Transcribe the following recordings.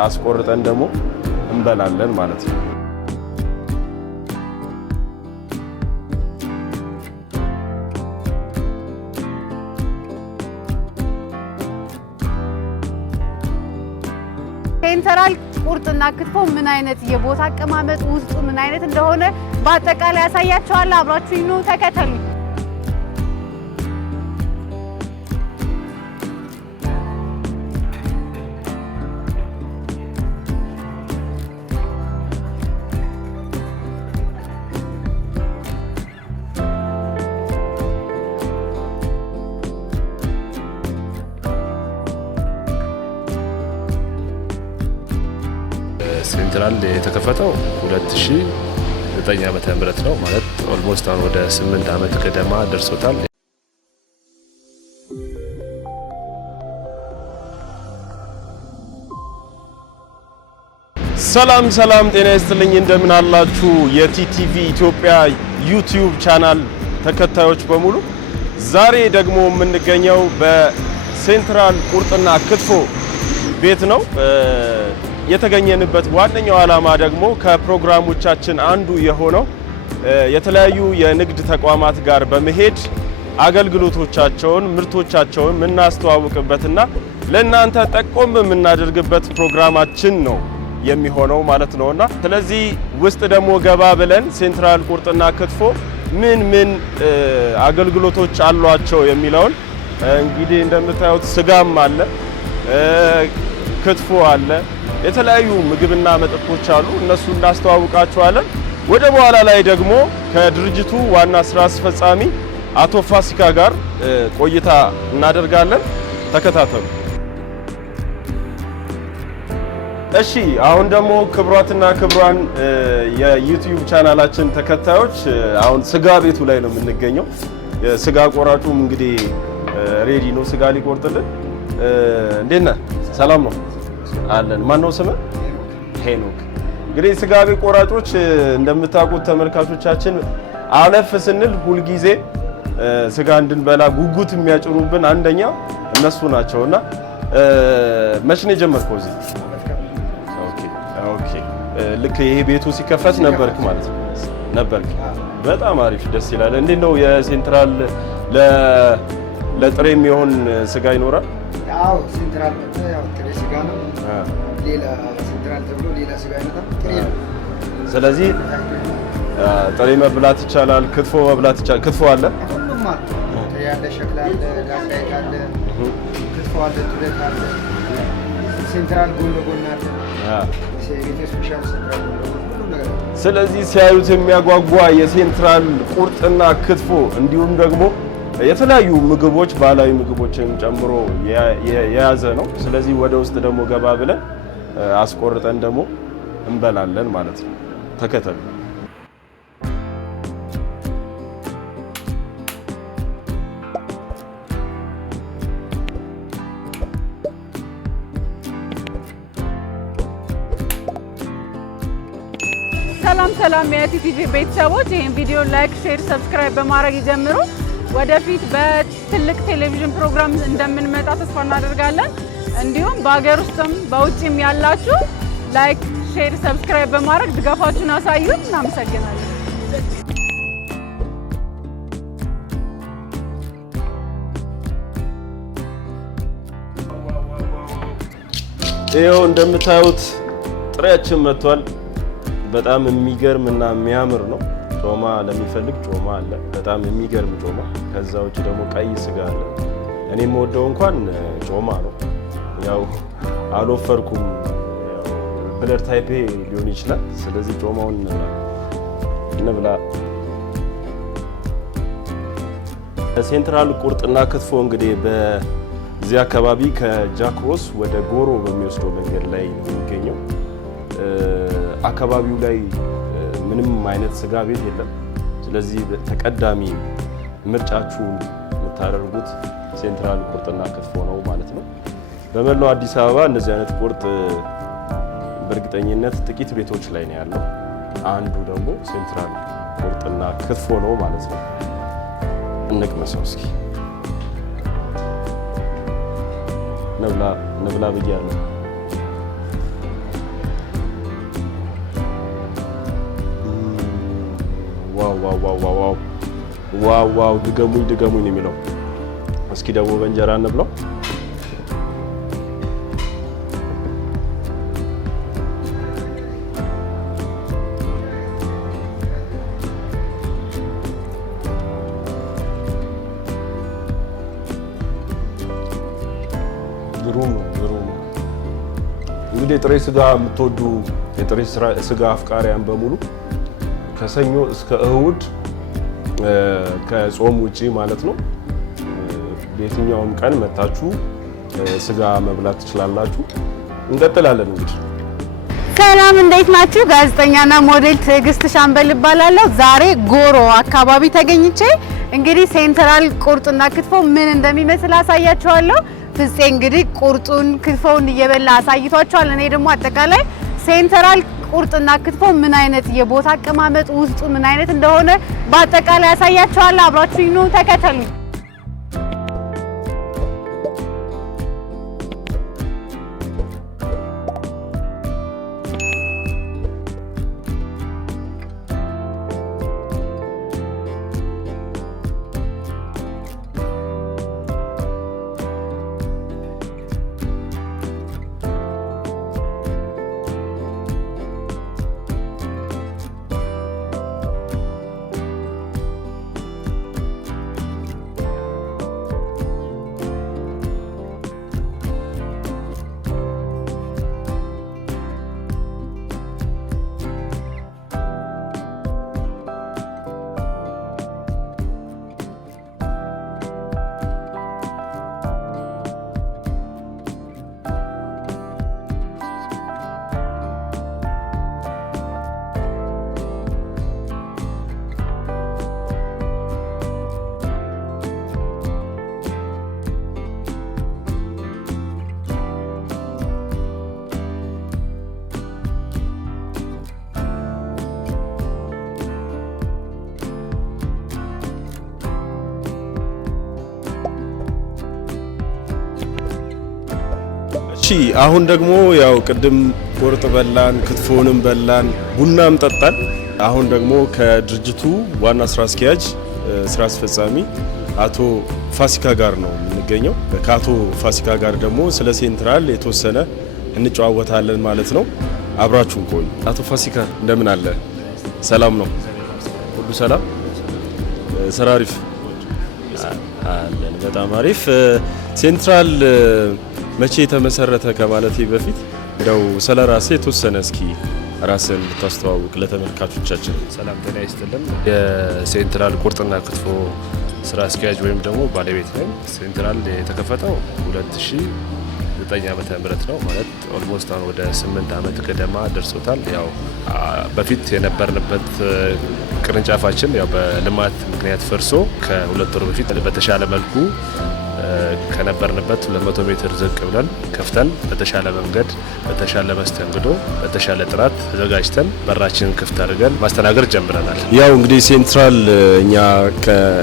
አስቆርጠን ደግሞ እንበላለን ማለት ነው። ሴንትራል ቁርጥና ክትፎ ምን አይነት የቦታ አቀማመጥ ውስጡ ምን አይነት እንደሆነ በአጠቃላይ ያሳያችኋለሁ። አብራችሁኝ ነው፣ ተከተሉ። ሴንትራል የተከፈተው 2009 ዓመተ ምህረት ነው ማለት ኦልሞስት አሁን ወደ 8 ዓመት ገደማ ደርሶታል። ሰላም ጤና ይስጥልኝ፣ እንደምን አላችሁ የቲቲቪ ኢትዮጵያ ዩቲዩብ ቻናል ተከታዮች በሙሉ። ዛሬ ደግሞ የምንገኘው በሴንትራል ቁርጥና ክትፎ ቤት ነው። የተገኘንበት ዋነኛው ዓላማ ደግሞ ከፕሮግራሞቻችን አንዱ የሆነው የተለያዩ የንግድ ተቋማት ጋር በመሄድ አገልግሎቶቻቸውን፣ ምርቶቻቸውን የምናስተዋውቅበትና ለእናንተ ጠቆም የምናደርግበት ፕሮግራማችን ነው የሚሆነው ማለት ነውና ስለዚህ ውስጥ ደግሞ ገባ ብለን ሴንትራል ቁርጥና ክትፎ ምን አገልግሎቶች አሏቸው የሚለውን እንግዲህ እንደምታዩት ስጋም አለ፣ ክትፎ አለ፣ የተለያዩ ምግብና መጠጦች አሉ። እነሱ እናስተዋውቃችኋለን። ወደ በኋላ ላይ ደግሞ ከድርጅቱ ዋና ስራ አስፈጻሚ አቶ ፋሲካ ጋር ቆይታ እናደርጋለን። ተከታተሉ። እሺ፣ አሁን ደግሞ ክብሯትና ክብሯን የዩቲዩብ ቻናላችን ተከታዮች አሁን ስጋ ቤቱ ላይ ነው የምንገኘው። ስጋ ቆራጩም እንግዲህ ሬዲ ነው ስጋ ሊቆርጥልን። እንዴት ነህ? ሰላም ነው አለን። ማን ነው ስምህ? ሄኖክ። እንግዲህ ስጋ ቤት ቆራጮች እንደምታውቁት ተመልካቾቻችን አለፍ ስንል ሁልጊዜ ስጋ እንድንበላ ጉጉት የሚያጭሩብን አንደኛ እነሱ ናቸውና መቼ ነው የጀመርከው እዚህ? ኦኬ። ልክ ይሄ ቤቱ ሲከፈት ነበርክ ማለት ነው? ነበርክ። በጣም አሪፍ፣ ደስ ይላል። እንዴት ነው የሴንትራል ለጥሬ የሚሆን ስጋ ይኖራል? አዎ፣ ሴንትራል ያው ጥሬ ስጋ ነው። ሌላ ሴንትራል ተብሎ ሌላ ስጋ አይነታም ጥሬ ነው። ስለዚህ ጥሬ መብላት ይቻላል፣ ክትፎ መብላት ይቻላል። ክትፎ አለ፣ ሁሉም አለ። ያለ ሸክላ አለ፣ ጋሳይት አለ፣ ክትፎ አለ፣ ቱለት አለ፣ ሴንትራል ጎን ለጎን አለ። ስፔሻል ሴንትራል ሁሉም ነገር። ስለዚህ ሲያዩት የሚያጓጓ የሴንትራል ቁርጥና ክትፎ እንዲሁም ደግሞ የተለያዩ ምግቦች ባህላዊ ምግቦችን ጨምሮ የያዘ ነው። ስለዚህ ወደ ውስጥ ደግሞ ገባ ብለን አስቆርጠን ደግሞ እንበላለን ማለት ነው። ተከተሉ። ሰላም የቲቲቪ ቤተሰቦች፣ ይህን ቪዲዮ ላይክ፣ ሼር፣ ሰብስክራይብ በማድረግ ይጀምሩ። ወደፊት በትልቅ ቴሌቪዥን ፕሮግራም እንደምንመጣ ተስፋ እናደርጋለን። እንዲሁም በሀገር ውስጥም በውጭም ያላችሁ ላይክ፣ ሼር፣ ሰብስክራይብ በማድረግ ድጋፋችሁን አሳዩን። እናመሰግናለን። ይኸው እንደምታዩት ጥሬያችን መጥቷል። በጣም የሚገርም እና የሚያምር ነው። ጮማ ለሚፈልግ ጮማ አለ፣ በጣም የሚገርም ጮማ። ከዛ ውጭ ደግሞ ቀይ ስጋ አለ። እኔ የምወደው እንኳን ጮማ ነው። ያው አልወፈርኩም፣ ብለድ ታይፔ ሊሆን ይችላል። ስለዚህ ጮማውን እንብላ። ሴንትራል ቁርጥና ክትፎ እንግዲህ በዚህ አካባቢ ከጃክሮስ ወደ ጎሮ በሚወስደው መንገድ ላይ ነው የሚገኘው። አካባቢው ላይ ምንም አይነት ስጋ ቤት የለም። ስለዚህ ተቀዳሚ ምርጫችሁን የምታደርጉት ሴንትራል ቁርጥና ክትፎ ነው ማለት ነው። በመላው አዲስ አበባ እንደዚህ አይነት ቁርጥ በእርግጠኝነት ጥቂት ቤቶች ላይ ነው ያለው። አንዱ ደግሞ ሴንትራል ቁርጥና ክትፎ ነው ማለት ነው። እንቅመሰው እስኪ። ነብላ ብያለሁ። ዋው ድገሙኝ ነው የሚለው። እስኪ ደግሞ በእንጀራ እንብለው። ግሩም ነው። እንግዲህ ጥሬ ስጋ የምትወዱ የጥሬ ስጋ አፍቃሪያን በሙሉ ከሰኞ እስከ እሁድ ከጾም ውጪ ማለት ነው በየትኛውም ቀን መታችሁ ስጋ መብላት ትችላላችሁ። እንቀጥላለን እንግዲህ። ሰላም እንዴት ናችሁ? ጋዜጠኛና ሞዴል ትዕግስት ሻምበል እባላለሁ። ዛሬ ጎሮ አካባቢ ተገኝቼ እንግዲህ ሴንትራል ቁርጥና ክትፎ ምን እንደሚመስል አሳያችኋለሁ። ፍፄ እንግዲህ ቁርጡን ክትፎውን እየበላ አሳይቷቸዋል። እኔ ደግሞ አጠቃላይ ሴንትራል ቁርጥና ክትፎ ምን አይነት የቦታ አቀማመጥ ውስጡ ምን አይነት እንደሆነ በአጠቃላይ አሳያችኋለሁ። አብራችሁኝ ነው፣ ተከተሉኝ። አሁን ደግሞ ያው ቅድም ቁርጥ በላን፣ ክትፎንም በላን፣ ቡናም ጠጣን። አሁን ደግሞ ከድርጅቱ ዋና ስራ አስኪያጅ ስራ አስፈጻሚ አቶ ፋሲካ ጋር ነው የምንገኘው። ከአቶ ፋሲካ ጋር ደግሞ ስለ ሴንትራል የተወሰነ እንጨዋወታለን ማለት ነው። አብራችሁን ቆዩ። አቶ ፋሲካ እንደምን አለ? ሰላም ነው? ሁሉ ሰላም? ስራ አሪፍ አለን። በጣም አሪፍ። ሴንትራል መቼ ተመሰረተ ከማለቴ በፊት እንደው ስለ ራስህ የተወሰነ እስኪ ራስን እንድታስተዋውቅ ለተመልካቾቻችን። ሰላም ጤና ይስጥልን። የሴንትራል ቁርጥና ክትፎ ስራ አስኪያጅ ወይም ደግሞ ባለቤት ነኝ። ሴንትራል የተከፈተው 2009 ዓመተ ምህረት ነው። ማለት ኦልሞስት አሁን ወደ 8 ዓመት ገደማ ደርሶታል። ያው በፊት የነበርንበት ቅርንጫፋችን ያው በልማት ምክንያት ፈርሶ ከ2 ወር በፊት በተሻለ መልኩ ከነበርንበት 200 ሜትር ዝቅ ብለን ከፍተን በተሻለ መንገድ በተሻለ መስተንግዶ በተሻለ ጥራት ተዘጋጅተን በራችንን ክፍት አድርገን ማስተናገድ ጀምረናል። ያው እንግዲህ ሴንትራል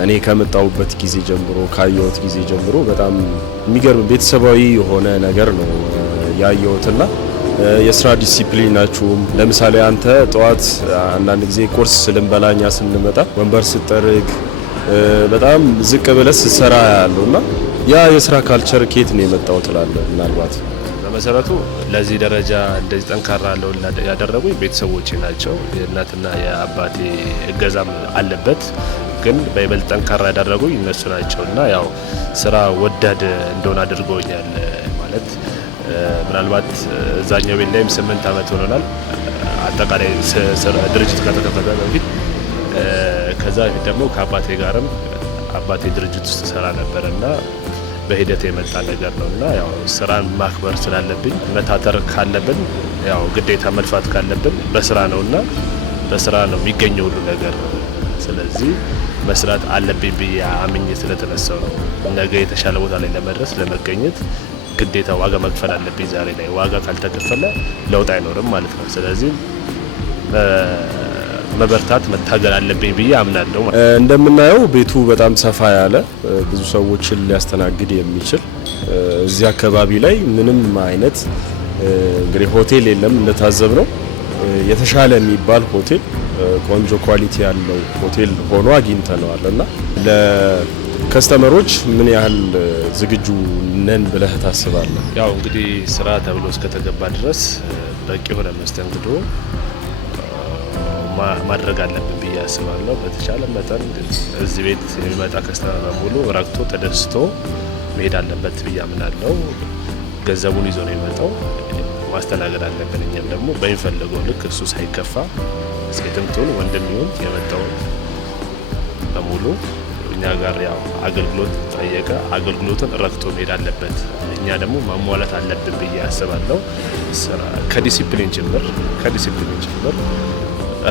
እኔ ከመጣሁበት ጊዜ ጀምሮ ካየሁት ጊዜ ጀምሮ በጣም የሚገርም ቤተሰባዊ የሆነ ነገር ነው ያየሁትና የስራ ዲሲፕሊናችሁም ለምሳሌ አንተ ጠዋት አንዳንድ ጊዜ ቁርስ ልንበላኛ ስንመጣ ወንበር ስጠርግ በጣም ዝቅ ብለህ ስትሰራ ያለውና ያ የስራ ካልቸር ከየት ነው የመጣው ትላለህ? ምናልባት በመሰረቱ ለዚህ ደረጃ እንደዚህ ጠንካራ ነው ያደረጉኝ ቤተሰቦቼ ናቸው። የእናትና የአባቴ እገዛም አለበት፣ ግን በይበልጥ ጠንካራ ያደረጉኝ እነሱ ናቸውና ያው ስራ ወዳድ እንደሆነ አድርገውኛል። ማለት ምናልባት እዛኛው ቤት ላይም 8 ዓመት ሆኖናል አጠቃላይ ድርጅት ከተከፈተ በፊት። ከዛ በፊት ደግሞ ከአባቴ ጋርም አባቴ ድርጅት ውስጥ ሰራ ነበርና በሂደት የመጣ ነገር ነውና ያው ስራን ማክበር ስላለብኝ መታተር ካለብን ያው ግዴታ መልፋት ካለብን በስራ ነውና በስራ ነው የሚገኘው ሁሉ ነገር። ስለዚህ መስራት አለብኝ ብዬ አምኜ ስለተነሳው ነው። ነገ የተሻለ ቦታ ላይ ለመድረስ ለመገኘት ግዴታ ዋጋ መክፈል አለብኝ። ዛሬ ላይ ዋጋ ካልተከፈለ ለውጥ አይኖርም ማለት ነው። ስለዚህ መበርታት መታገል አለብኝ ብዬ አምናለሁ። እንደምናየው ቤቱ በጣም ሰፋ ያለ ብዙ ሰዎችን ሊያስተናግድ የሚችል እዚህ አካባቢ ላይ ምንም አይነት እንግዲህ ሆቴል የለም እንደታዘብ ነው። የተሻለ የሚባል ሆቴል ቆንጆ ኳሊቲ ያለው ሆቴል ሆኖ አግኝተነዋል እና ለከስተመሮች ምን ያህል ዝግጁ ነን ብለህ ታስባለህ? ያው እንግዲህ ስራ ተብሎ እስከተገባ ድረስ በቂ የሆነ መስተንግዶ ማድረግ አለብን ብዬ አስባለሁ። በተቻለ መጠን እዚህ ቤት የሚመጣ ከስተመር በሙሉ ረክቶ ተደስቶ መሄድ አለበት ብዬ አምናለሁ። ገንዘቡን ይዞ ነው የሚመጣው፣ ማስተናገድ አለብን። እኛም ደግሞ በሚፈልገው ልክ እሱ ሳይከፋ ሴትም ትሁን ወንድም ይሁን የመጣው በሙሉ እኛ ጋር ያው አገልግሎት ጠየቀ፣ አገልግሎቱን ረክቶ መሄድ አለበት። እኛ ደግሞ ማሟላት አለብን ብዬ አስባለሁ። ከዲሲፕሊን ጭምር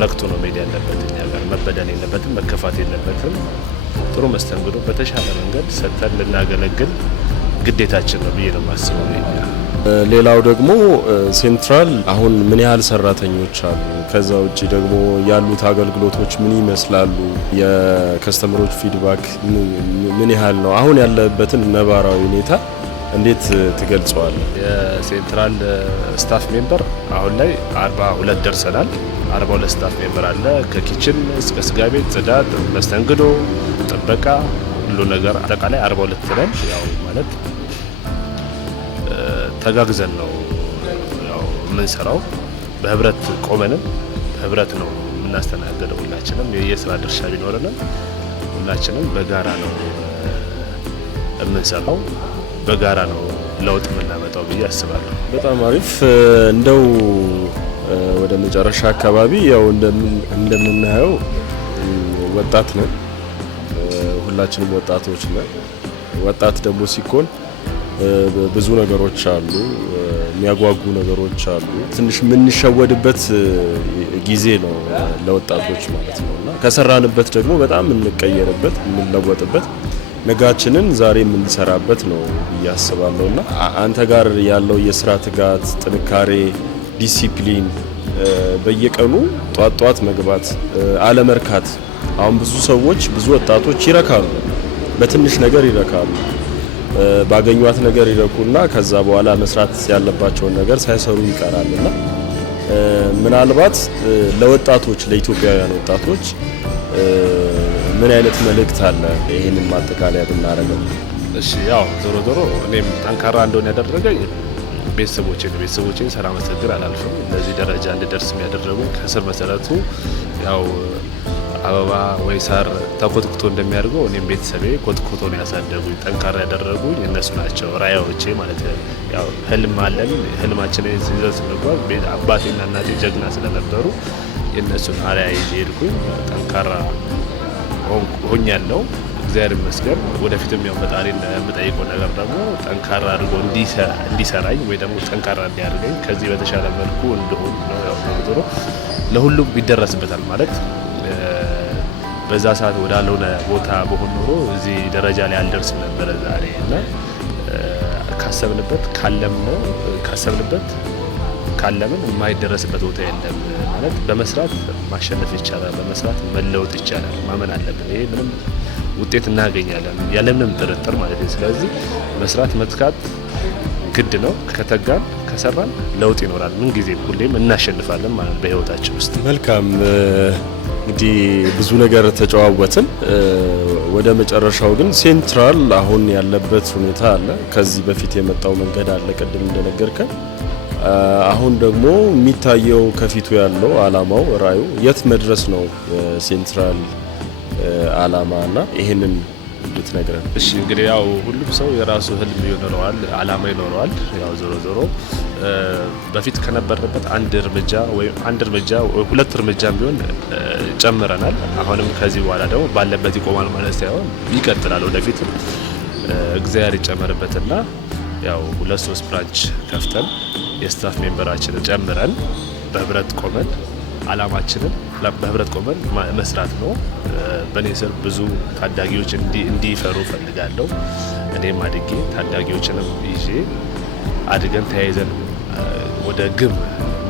ረክቶ ነው መሄድ ያለበት። እኛ ጋር መበደል የለበትም፣ መከፋት የለበትም። ጥሩ መስተንግዶ በተሻለ መንገድ ሰጥተን ልናገለግል ግዴታችን ነው ብዬ ነው የማስበው። ሌላው ደግሞ ሴንትራል አሁን ምን ያህል ሰራተኞች አሉ? ከዛ ውጪ ደግሞ ያሉት አገልግሎቶች ምን ይመስላሉ? የከስተመሮች ፊድባክ ምን ያህል ነው? አሁን ያለበትን ነባራዊ ሁኔታ እንዴት ትገልጸዋለህ? የሴንትራል ስታፍ ሜምበር አሁን ላይ 42 ደርሰናል። 42 ስታፍ ሜምበር አለ። ከኪችን እስከ ስጋ ቤት፣ ጽዳት፣ መስተንግዶ፣ ጥበቃ ሁሉ ነገር አጠቃላይ 42 ነን። ያው ማለት ተጋግዘን ነው ያው የምንሰራው። በህብረት ቆመንም በህብረት ነው የምናስተናግደው። ሁላችንም የስራ ድርሻ ቢኖርንም ሁላችንም በጋራ ነው የምንሰራው። በጋራ ነው ለውጥ የምናመጣው ብዬ አስባለሁ። በጣም አሪፍ። እንደው ወደ መጨረሻ አካባቢ ያው እንደምናየው ወጣት ነን፣ ሁላችንም ወጣቶች ነን። ወጣት ደግሞ ሲኮን ብዙ ነገሮች አሉ፣ የሚያጓጉ ነገሮች አሉ። ትንሽ የምንሸወድበት ጊዜ ነው ለወጣቶች ማለት ነው እና ከሰራንበት ደግሞ በጣም የምንቀየርበት የምንለወጥበት ነጋችንን ዛሬ የምንሰራበት ነው ብዬ አስባለሁ እና አንተ ጋር ያለው የስራ ትጋት፣ ጥንካሬ፣ ዲሲፕሊን፣ በየቀኑ ጧት መግባት፣ አለመርካት። አሁን ብዙ ሰዎች ብዙ ወጣቶች ይረካሉ፣ በትንሽ ነገር ይረካሉ፣ ባገኟት ነገር ይረኩና ከዛ በኋላ መስራት ያለባቸውን ነገር ሳይሰሩ ይቀራልና ምናልባት ለወጣቶች ለኢትዮጵያውያን ወጣቶች ምን አይነት መልእክት አለ? ይሄንን ማጠቃለያ ብናረጋው። እሺ ያው ዞሮ እኔም ጠንካራ እንደሆነ ያደረገኝ ቤተሰቦቼን ሳላመሰግን አላልፍም። ለዚህ ደረጃ እንድደርስ የሚያደረጉኝ ከስር መሰረቱ ያው አበባ ወይ ሳር ተኮትኩቶ እንደሚያደርገው እኔም ቤተሰቤ ኮትኩቶ ነው ያሳደጉኝ። ጠንካራ ያደረጉኝ እነሱ ናቸው፣ ራያዎቼ ማለት ነው። ያው ህልም አለን፣ ህልማችንን ይዘን ስንጓዝ አባቴና እናቴ ጀግና ስለነበሩ የእነሱን አርአያ ይዤ ሄድኩኝ። ጠንካራ ሆኛለሁ፣ እግዚአብሔር ይመስገን። ወደፊትም ያው ፈጣሪ የምጠይቀው ነገር ደግሞ ጠንካራ አድርጎ እንዲሰራኝ ወይ ደግሞ ጠንካራ እንዲያደርገኝ ከዚህ በተሻለ መልኩ እንደሆን ነው። ያው ዞሮ ለሁሉም ይደረስበታል ማለት በዛ ሰዓት ወዳልሆነ ቦታ በሆን ኖሮ እዚህ ደረጃ ላይ አልደርስም ነበረ ዛሬ እና ካለምን የማይደረስበት ቦታ የለም ማለት በመስራት ማሸነፍ ይቻላል፣ በመስራት መለወጥ ይቻላል። ማመን አለብን። ይሄ ምንም ውጤት እናገኛለን ያለምንም ጥርጥር ማለት ነው። ስለዚህ መስራት መትጋት ግድ ነው። ከተጋን ከሰራን ለውጥ ይኖራል። ምን ጊዜ ሁሌም እናሸንፋለን ማለት በህይወታችን ውስጥ። መልካም እንግዲህ ብዙ ነገር ተጨዋወትን። ወደ መጨረሻው ግን ሴንትራል አሁን ያለበት ሁኔታ አለ። ከዚህ በፊት የመጣው መንገድ አለ ቅድም እንደነገርከን። አሁን ደግሞ የሚታየው ከፊቱ ያለው አላማው ራዩ የት መድረስ ነው ሴንትራል አላማና ይሄንን ብትነግረን። እሺ እንግዲህ ያው ሁሉም ሰው የራሱ ህልም ይኖረዋል፣ አላማ ይኖረዋል። ያው ዞሮ በፊት ከነበረበት አንድ እርምጃ ወይ ሁለት እርምጃ ቢሆን ጨምረናል። አሁንም ከዚህ በኋላ ደግሞ ባለበት ይቆማል ማለት ሳይሆን ይቀጥላል። ወደፊት እግዚአብሔር ይጨመርበትና ያው 2-3 ብራንች ከፍተን የስታፍ ሜምበራችንን ጨምረን በህብረት ቆመን አላማችንን በህብረት ቆመን መስራት ነው። በእኔ ስር ብዙ ታዳጊዎች እንዲፈሩ ፈልጋለሁ። እኔም አድጌ ታዳጊዎችንም ይዤ አድገን ተያይዘን ወደ ግብ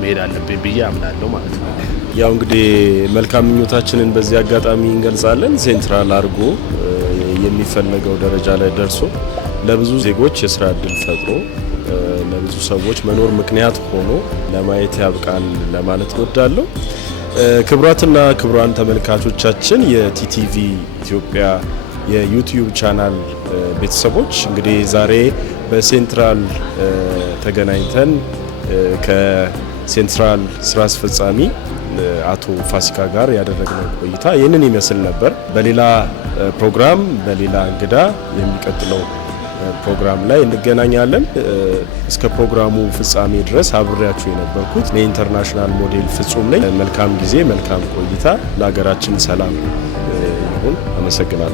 መሄድ አለብኝ ብዬ አምናለሁ ማለት ነው። ያው እንግዲህ መልካም ምኞታችንን በዚህ አጋጣሚ እንገልጻለን። ሴንትራል አድርጎ የሚፈለገው ደረጃ ላይ ደርሶ ለብዙ ዜጎች የስራ እድል ፈጥሮ ለብዙ ሰዎች መኖር ምክንያት ሆኖ ለማየት ያብቃን ለማለት እወዳለሁ። ክቡራትና ክቡራን ተመልካቾቻችን የቲቲቪ ኢትዮጵያ የዩቲዩብ ቻናል ቤተሰቦች እንግዲህ ዛሬ በሴንትራል ተገናኝተን ከሴንትራል ስራ አስፈጻሚ አቶ ፋሲካ ጋር ያደረግነው ቆይታ ይህንን ይመስል ነበር። በሌላ ፕሮግራም በሌላ እንግዳ የሚቀጥለው ፕሮግራም ላይ እንገናኛለን። እስከ ፕሮግራሙ ፍጻሜ ድረስ አብሬያችሁ የነበርኩት ኢንተርናሽናል ሞዴል ፍጹም ነኝ። መልካም ጊዜ፣ መልካም ቆይታ። ለሀገራችን ሰላም ይሁን። አመሰግናለሁ።